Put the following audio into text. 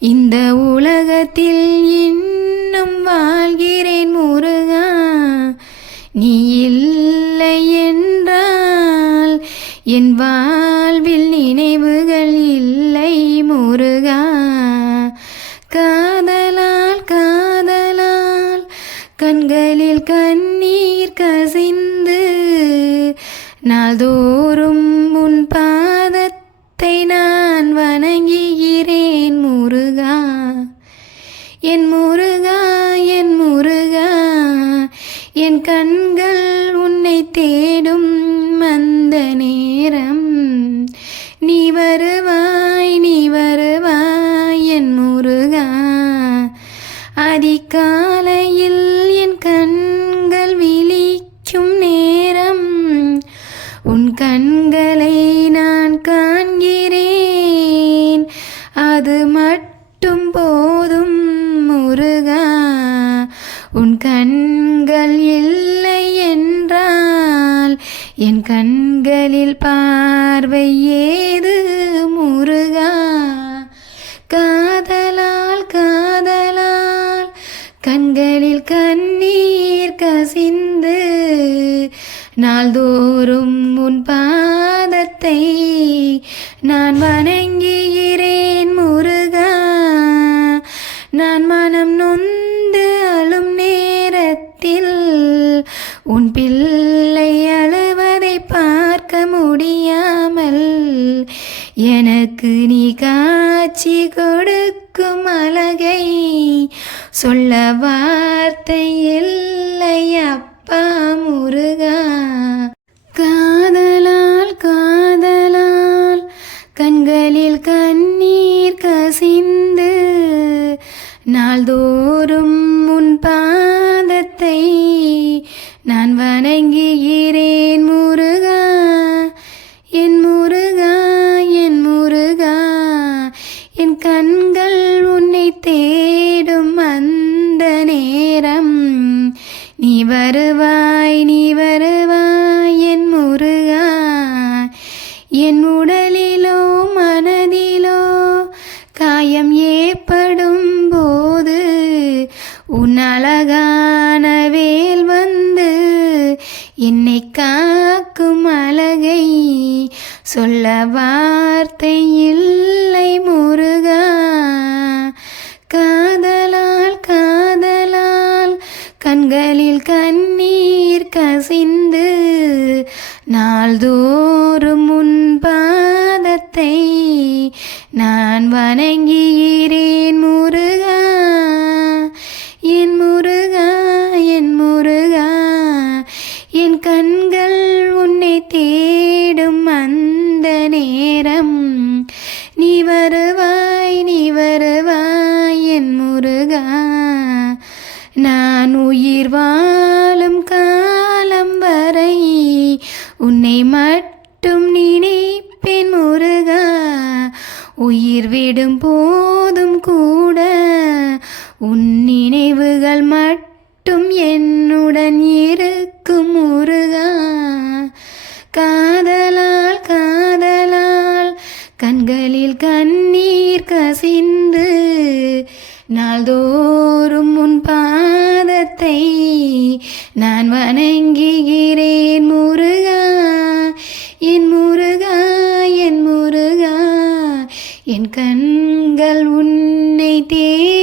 இந்த உலகத்தில் இன்னும் வாழ்கிறேன் முருகா. நீ இல்லை என்றால் என் வாழ்வில் நினைவுகள் இல்லை முருகா. காதலால் காதலால் கண்களில் கண்ணீர் கசிந்து நாள்தோறும் முருகா என் முருகா என் கண்கள் உன்னை தேடும் அந்த நேரம். நீ வருவாய் நீ வருவாய் என் முருகா. அதிகாலையில் என் கண்கள் விழிக்கும் நேரம். உன் கண்களை நான் காண்கிறேன். அது மட்டும் போதும். முருகா உன் கண்கள் இல்லை என்றால் என் கண்களில் பார்வை ஏது முருகா? காதலால் காதலால் கண்களில் கண்ணீர் கசிந்து நாள்தோறும் உன் பாதத்தை நான் வணங்குகிறேன் உன் பிள்ளை அழுவதை பார்க்க முடியாமல் எனக்கு நீ காட்சி கொடுக்கும் அழகை சொல்ல வார்த்தை இல்லை அப்பா முருகா. வணங்குகிறேன் முருகா. என் முருகா என் முருகா. என் கண்கள் உன்னை தேடும் அந்த நேரம். நீ வருவாய் நீ வருவாய் என் முருகா. என் உடலிலோ மனதிலோ காயம் ஏற்படும். உலகை சொல்ல வார்த்தை இல்லை முருகா. காதலால் காதலால் கண்களில் கண் என் கண்கள் உன்னை தேடும் அந்த நேரம். நீ வருவாய் நீ வருவாய் என் முருகா. நான் உயிர் வாழும் காலம் வரை உன்னை மட்டும் நினைப்பேன் முருகா. உயிர் விடும் போதும் கூட உன் நினைவுகள் மட்டும் என்னுடன் இருக்கும் முருகா. காதலால் காதலால் கண்களில் கண்ணீர் கசிந்து நாள்தோறும் உன் பாதத்தை நான் வணங்குகிறேன் முருகா. என் முருகா என் முருகா என் கண்கள் உன்னை தே